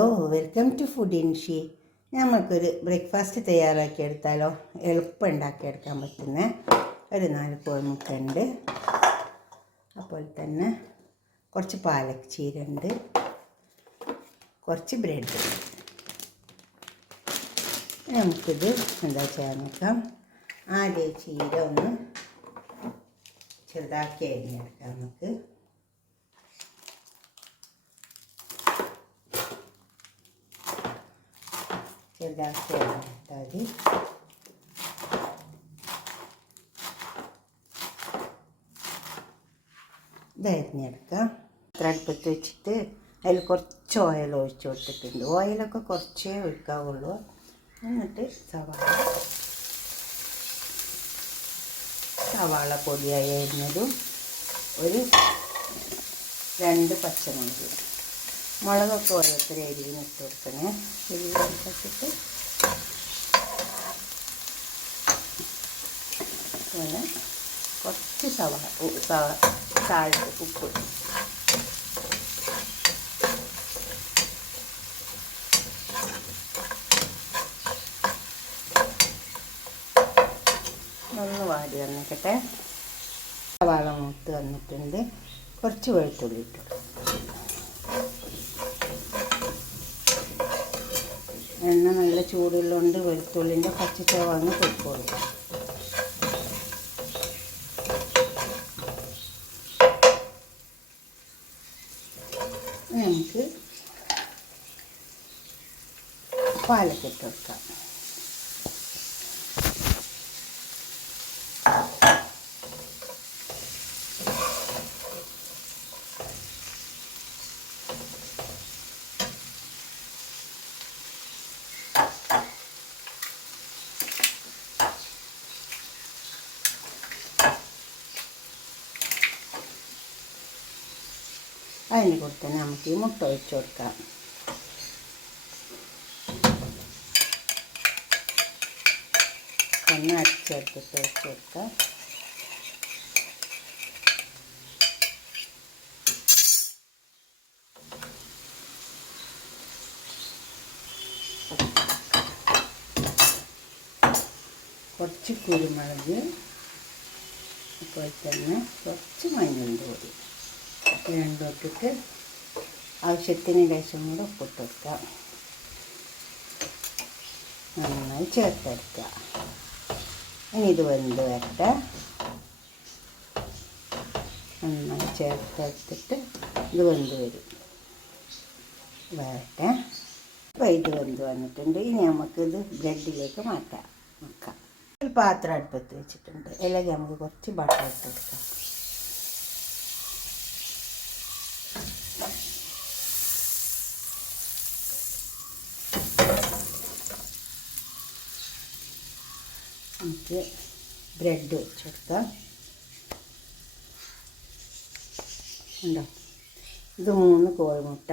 Hello, welcome to food ഇൻഷി. നമുക്കൊരു breakfast തയ്യാറാക്കിയെടുത്താലോ? എളുപ്പം ഉണ്ടാക്കിയെടുക്കാൻ പറ്റുന്ന ഒരു 4 കോഴിമുട്ട ഉണ്ട്, അപ്പോൾ തന്നെ കുറച്ച് പാലക് ചീര ഉണ്ട്, കുറച്ച് ബ്രെഡ് ഉണ്ട്. നമുക്കിത് എന്താ ചെയ്യാൻ നോക്കാം. ആദ്യം ചീര ഒന്ന് ചെറുതാക്കി അരിഞ്ഞെടുക്കാം. നമുക്ക് ചെറുതാക്കി അരിഞ്ഞെടുത്താൽ മതി. ഇത് അരിഞ്ഞെടുക്കാം. അടുപ്പത്ത് വെച്ചിട്ട് അതിൽ കുറച്ച് ഓയിൽ ഒഴിച്ച് കൊടുത്തിട്ടുണ്ട്. ഓയിലൊക്കെ കുറച്ചേ ഒഴിക്കാവുള്ളൂ. എന്നിട്ട് സവാള പൊടിയായി അരിഞ്ഞതും ഒരു 2 പച്ചമുളക്, മുളകൊക്കെ ഓരോരുത്തർ എരിവിന് ഇട്ട് കൊടുക്കണേ. എരിവിട്ടിട്ട് പിന്നെ കുറച്ച് സാൾട്ട്, ഉപ്പ്, ഒന്ന് വാടി വന്നിക്കട്ടെ. സവാള മൂത്ത് വന്നിട്ടുണ്ട്. കുറച്ച് വെളുത്തുള്ളി ഇട്ടു. എണ്ണ നല്ല ചൂടുള്ളതുകൊണ്ട് വെളുത്തുള്ളിൻ്റെ പച്ചച്ചവാന്ന് പൊയ്ക്കോളൂ. നമുക്ക് പാലൊക്കെ ഇട്ട് വെക്കാം. അതിന് കൂടെ തന്നെ നമുക്ക് ഈ മുട്ട ഒഴിച്ച് കൊടുക്കാം. ഒന്ന് അടിച്ചെടുത്തിട്ട് ഒഴിച്ച് കൊടുക്കാം. കുറച്ച് കുരുമുളക്, അതുപോലെ തന്നെ കുറച്ച് മഞ്ഞൾപ്പൊടി രണ്ടും ഇട്ടിട്ട് ആവശ്യത്തിന് ലേശം കൂടെ ഉപ്പിട്ട് വെക്കുക. നന്നായി ചേർത്തെടുക്കുക. ഇനി ഇത് വെന്ത് വരട്ടെ. നന്നായി ചേർത്തെടുത്തിട്ട് ഇത് വെന്ത് വരും, വരട്ടെ. അപ്പോൾ ഇത് വെന്ത് വന്നിട്ടുണ്ട്. ഇനി നമുക്കിത് ബ്രെഡിലേക്ക് വെക്കാം. ഒരു പാത്രം അടുപ്പത്ത് വെച്ചിട്ടുണ്ട്. അല്ലെങ്കിൽ നമുക്ക് കുറച്ച് ബട്ടർ ഇട്ട് കൊടുക്കാം. നമുക്ക് ബ്രെഡ് വെച്ച് കൊടുക്കാം. ഉണ്ടോ? ഇത് 3 കോഴിമുട്ട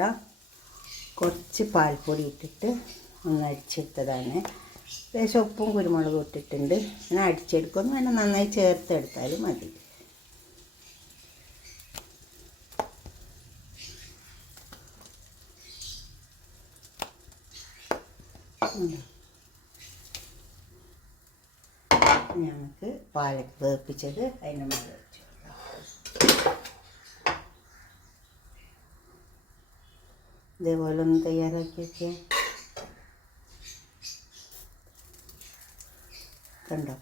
കുറച്ച് പാൽപ്പൊടി ഇട്ടിട്ട് ഒന്ന് അടിച്ചെടുത്തതാണ്. ലേശം ഉപ്പും കുരുമുളകും ഇട്ടിട്ടുണ്ട്. അങ്ങനെ അടിച്ചെടുക്കുമെന്ന് വേണം, നന്നായി ചേർത്തെടുത്താലും മതി. നമുക്ക് പാലക്ക് വേപ്പിച്ചത് അതിൻ്റെ മുകളിൽ വെച്ച് കൊടുക്കാം. ഇതേപോലെ ഒന്ന് തയ്യാറാക്കി വയ്ക്കുക. കണ്ടോ?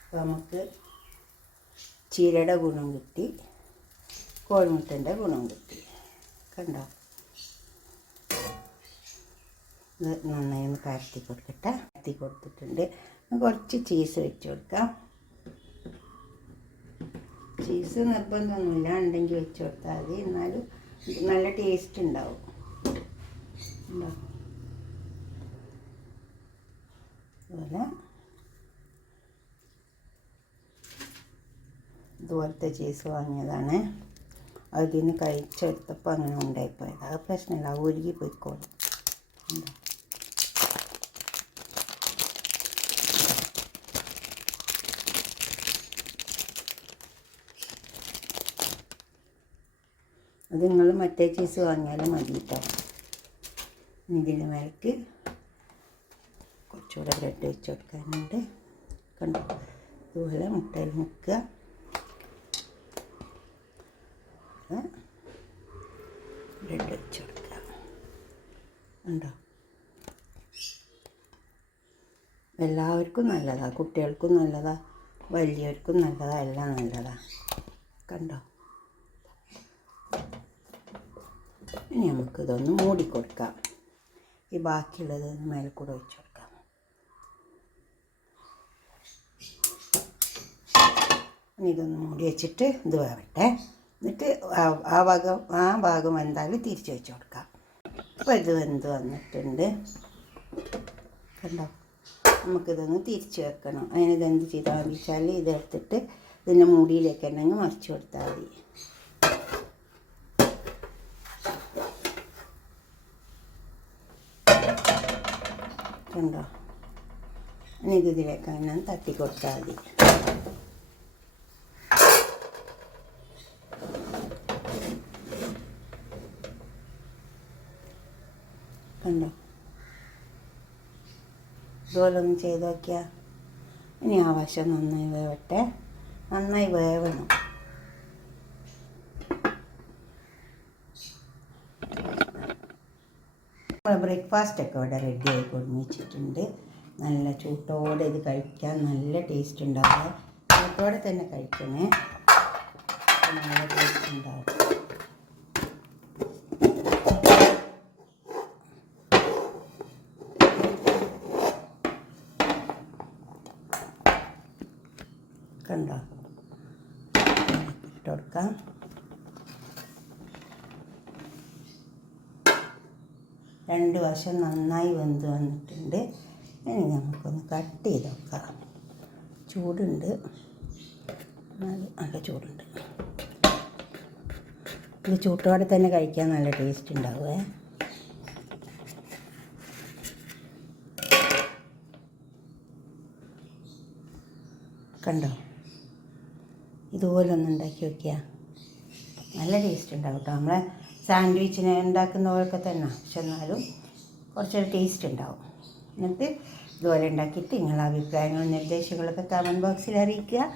അപ്പോൾ നമുക്ക് ചീരയുടെ ഗുണം കിട്ടി, കോഴിമുട്ടൻ്റെ ഗുണം കിട്ടി. കണ്ടോ? ഇത് നന്നായി ഒന്ന് പരത്തി കൊടുക്കട്ടെ. പരത്തി കൊടുത്തിട്ടുണ്ട്. കുറച്ച് ചീസ് വെച്ച് കൊടുക്കാം. ചീസ് നിർബന്ധമൊന്നുമില്ല, ഉണ്ടെങ്കിൽ വെച്ച് കൊടുത്താൽ മതി. എന്നാലും നല്ല ടേസ്റ്റ് ഉണ്ടാവും. അതുപോലെ ഇതുപോലത്തെ ചീസ് വാങ്ങിയതാണ്. അതിന് കഴിച്ചെടുത്തപ്പോൾ അങ്ങനെ ഉണ്ടായിപ്പോയത്. അത് പ്രശ്നമില്ല, ഉരുകി പോയിക്കോളും. അത് നിങ്ങൾ മറ്റേ ചീസ് വാങ്ങിയാലും മതി കേട്ടോ. ഇതിന് മേലേക്ക് കുറച്ചുകൂടെ ബ്രെഡ് വെച്ച് കൊടുക്കാനുണ്ട്. കണ്ടോ, ഇതുപോലെ മുട്ടയിൽ മുക്കുക. ബ്രെഡ് വെച്ച് കൊടുക്കുക. ഉണ്ടോ, എല്ലാവർക്കും നല്ലതാണ്, കുട്ടികൾക്കും നല്ലതാണ്, വലിയവർക്കും നല്ലതാണ്, എല്ലാം നല്ലതാണ്. കണ്ടോ, ഇനി നമുക്കിതൊന്ന് മൂടിക്കൊടുക്കാം. ഈ ബാക്കിയുള്ളത് മേലെ കൂടെ വെച്ച് കൊടുക്കാം. ഇനി ഇതൊന്ന് മൂടി വെച്ചിട്ട് ഇത് വേവട്ടെ. എന്നിട്ട് ആ ഭാഗം എന്തായാലും തിരിച്ച് വെച്ച് കൊടുക്കാം. അപ്പോൾ ഇത് വെന്ത് വന്നിട്ടുണ്ട്. കണ്ടോ, നമുക്കിതൊന്ന് തിരിച്ച് വെക്കണം. അതിനിതെന്ത് ചെയ്താൽ മതി വെച്ചാൽ ഇതെടുത്തിട്ട് ഇതിൻ്റെ മൂടിയിലേക്ക് തന്നെ മറിച്ച് കൊടുത്താൽ മതി. കണ്ടോ, ഇനി ഇതിലേക്ക് തന്നെ തട്ടി കൊടുത്താൽ മതി. കണ്ടോ, ഇതുപോലെ ഒന്ന് ചെയ്ത് നോക്കിയാൽ. ഇനി ആ വശം നന്നായി വേവട്ടെ. നന്നായി വേവണം. നമ്മൾ ബ്രേക്ക്ഫാസ്റ്റൊക്കെ ഇവിടെ റെഡിയായി കൊടുന്നിച്ചിട്ടുണ്ട്. നല്ല ചൂട്ടോടെ ഇത് കഴിക്കാൻ നല്ല ടേസ്റ്റ് ഉണ്ടാവുക. ചൂട്ടോടെ തന്നെ കഴിക്കണേ, നല്ല ടേസ്റ്റ് ഉണ്ടാവും. കണ്ടോ, ഇട്ട് കൊടുക്കാം. രണ്ട് വശം നന്നായി വെന്ത് വന്നിട്ടുണ്ട്. ഇനി നമുക്കൊന്ന് കട്ട് ചെയ്ത് വെക്കാം. ചൂടുണ്ട്, നല്ല ചൂടുണ്ട്. ഇത് ചൂട്ടോടെ തന്നെ കഴിക്കാൻ നല്ല ടേസ്റ്റ് ഉണ്ടാവുമേ. കണ്ടോ, ഇതുപോലെ ഒന്ന് ഉണ്ടാക്കി വയ്ക്കുക. നല്ല ടേസ്റ്റ് ഉണ്ടാവും കേട്ടോ. നമ്മളെ സാൻഡ്വിച്ചിന് ഉണ്ടാക്കുന്ന പോലൊക്കെ തന്നെ, പക്ഷെ എന്നാലും കുറച്ചൊരു ടേസ്റ്റ് ഉണ്ടാവും. എന്നിട്ട് ഇതുപോലെ ഉണ്ടാക്കിയിട്ട് നിങ്ങളുടെ അഭിപ്രായങ്ങളും നിർദ്ദേശങ്ങളൊക്കെ കമൻറ്റ് ബോക്സിൽ അറിയിക്കുക,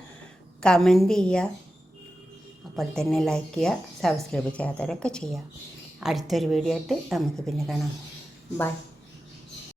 കമൻറ്റ് ചെയ്യുക, അപ്പോൾ തന്നെ ലൈക്ക് ചെയ്യുക, സബ്സ്ക്രൈബ് ചെയ്യാത്തവരൊക്കെ ചെയ്യുക. അടുത്തൊരു വീഡിയോ ആയിട്ട് നമുക്ക് പിന്നെ കാണാം. ബൈ.